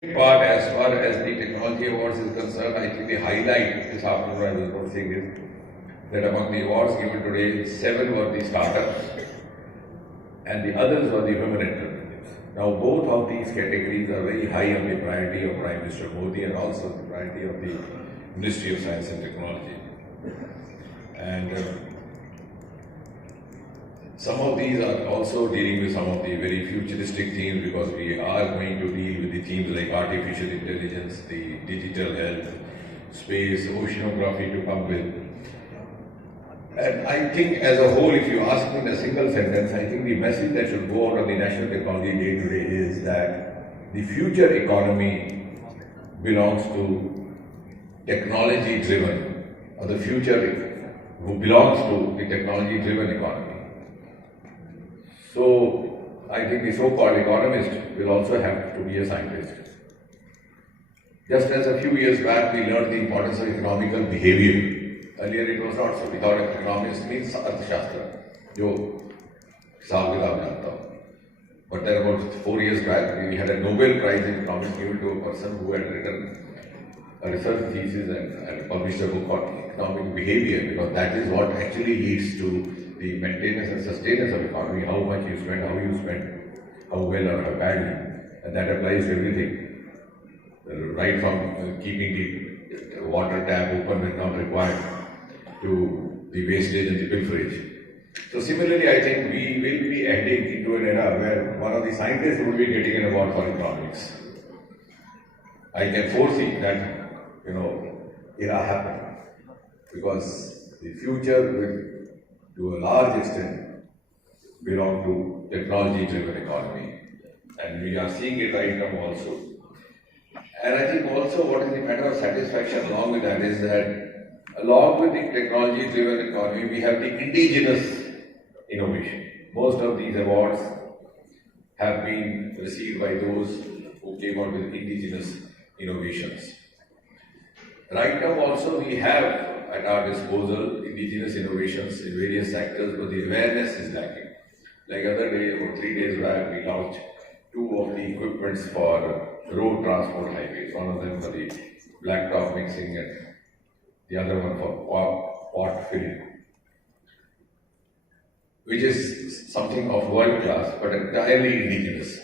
Part as far as the technology awards is concerned, I think the highlight this afternoon I was not saying is that among the awards given today, 7 were the startups and the others were the women entrepreneurs. Now both of these categories are very high on the priority of Prime Minister Modi and also the priority of the Ministry of Science and Technology. And some of these are also dealing with some of the very futuristic themes, because we are going to deal with the themes like artificial intelligence, the digital health, space, oceanography to come with. And I think as a whole, if you ask me in a single sentence, I think the message that should go out on the National Technology Day today is that the future economy belongs to technology driven, or the future belongs to the technology driven economy. So, I think the so-called economist will also have to be a scientist. Just as a few years back we learned the importance of economical behavior. Earlier it was not so. We thought economist means Arthashastra, jo hisab kitab janta ho. But then about 4 years back we had a Nobel Prize in economics given to a person who had written a research thesis and published a book on economic behavior, because that is what actually leads to the maintenance and sustenance of economy, how much you spend, how you spend, how well or how badly, and that applies to everything, right from keeping the water tap open when not required to the wastage and the pilferage. So similarly, I think we will be heading into an era where one of the scientists will be getting an award for economics. I can foresee that, era happen, because the future will, to a large extent, belong to technology-driven economy, and we are seeing it right now also. And I think also what is the matter of satisfaction along with that is that along with the technology-driven economy, we have the indigenous innovation. Most of these awards have been received by those who came out with indigenous innovations. Right now also we have at our disposal indigenous innovations in various sectors, but the awareness is lacking. Like other day, about 3 days back, we launched 2 of the equipments for road transport highways. One of them for the blacktop mixing and the other one for pot filling, which is something of world class but entirely indigenous.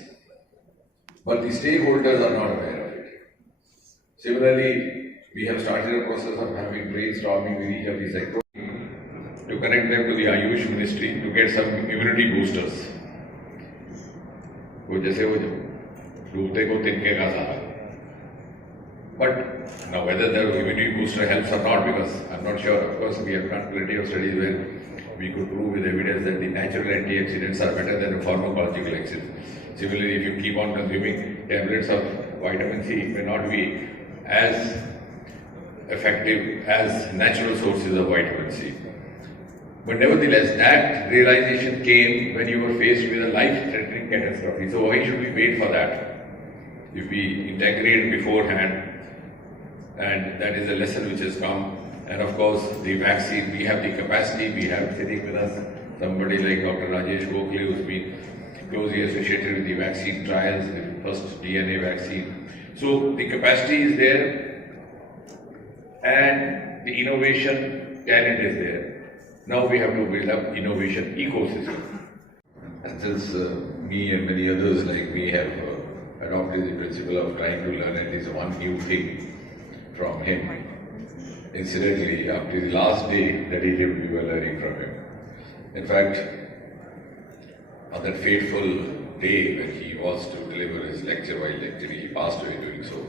But the stakeholders are not aware of it. Similarly, we have started a process of having brainstorming with each of these sectors to connect them to the Ayush Ministry to get some immunity boosters. But now whether the immunity booster helps or not, because I'm not sure. Of course, we have done plenty of studies where we could prove with evidence that the natural antioxidants are better than the pharmacological accidents. Similarly, if you keep on consuming tablets of vitamin C, it may not be as effective as natural sources of vitamin C. But nevertheless, that realization came when you were faced with a life-threatening catastrophe. So why should we wait for that? If we integrate beforehand, and that is a lesson which has come. And of course, the vaccine, we have the capacity, we have sitting with us somebody like Dr. Rajesh Gokhale, who's been closely associated with the vaccine trials, the first DNA vaccine. So the capacity is there, and the innovation talent is there. Now we have to build up innovation ecosystem. And since me and many others like me have adopted the principle of trying to learn at least one new thing from him, incidentally, up to the last day that he lived, we were learning from him. In fact, on that fateful day when he was to deliver his lecture, while lecturing, he passed away doing so.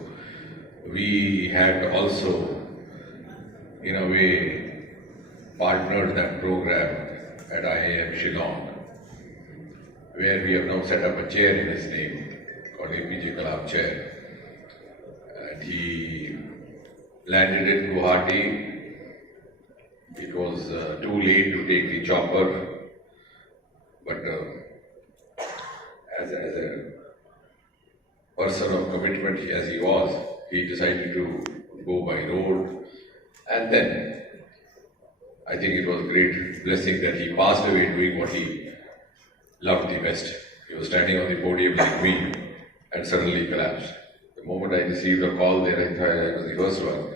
We had also, in a way, partnered that program at IIM Shillong, where we have now set up a chair in his name called APJ Kalam Chair. And he landed in Guwahati. It was too late to take the chopper, but as a person of commitment as he was, he decided to go by road. And then I think it was a great blessing that he passed away doing what he loved the best. He was standing on the podium like me and suddenly collapsed. The moment I received a call there, I was the first one.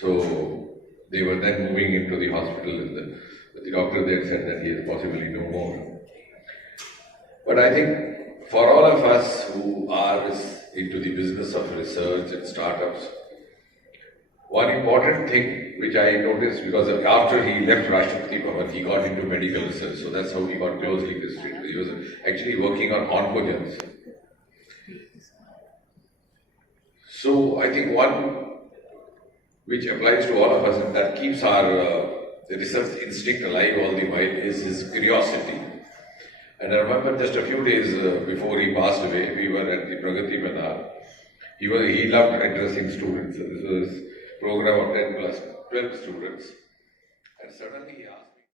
So they were then moving into the hospital, and the doctor there said that he is possibly no more. But I think for all of us who are into the business of research and startups, one important thing which I noticed, because after he left Rashtrapati Bhavan, he got into medical research, so that's how he got closely restricted. He was actually working on oncogens. So I think one which applies to all of us and that keeps our the research instinct alive all the while is his curiosity. And I remember just a few days before he passed away, we were at the Pragati Maidan. He loved addressing students. So this was a program of 10 plus 12 students. And suddenly he asked,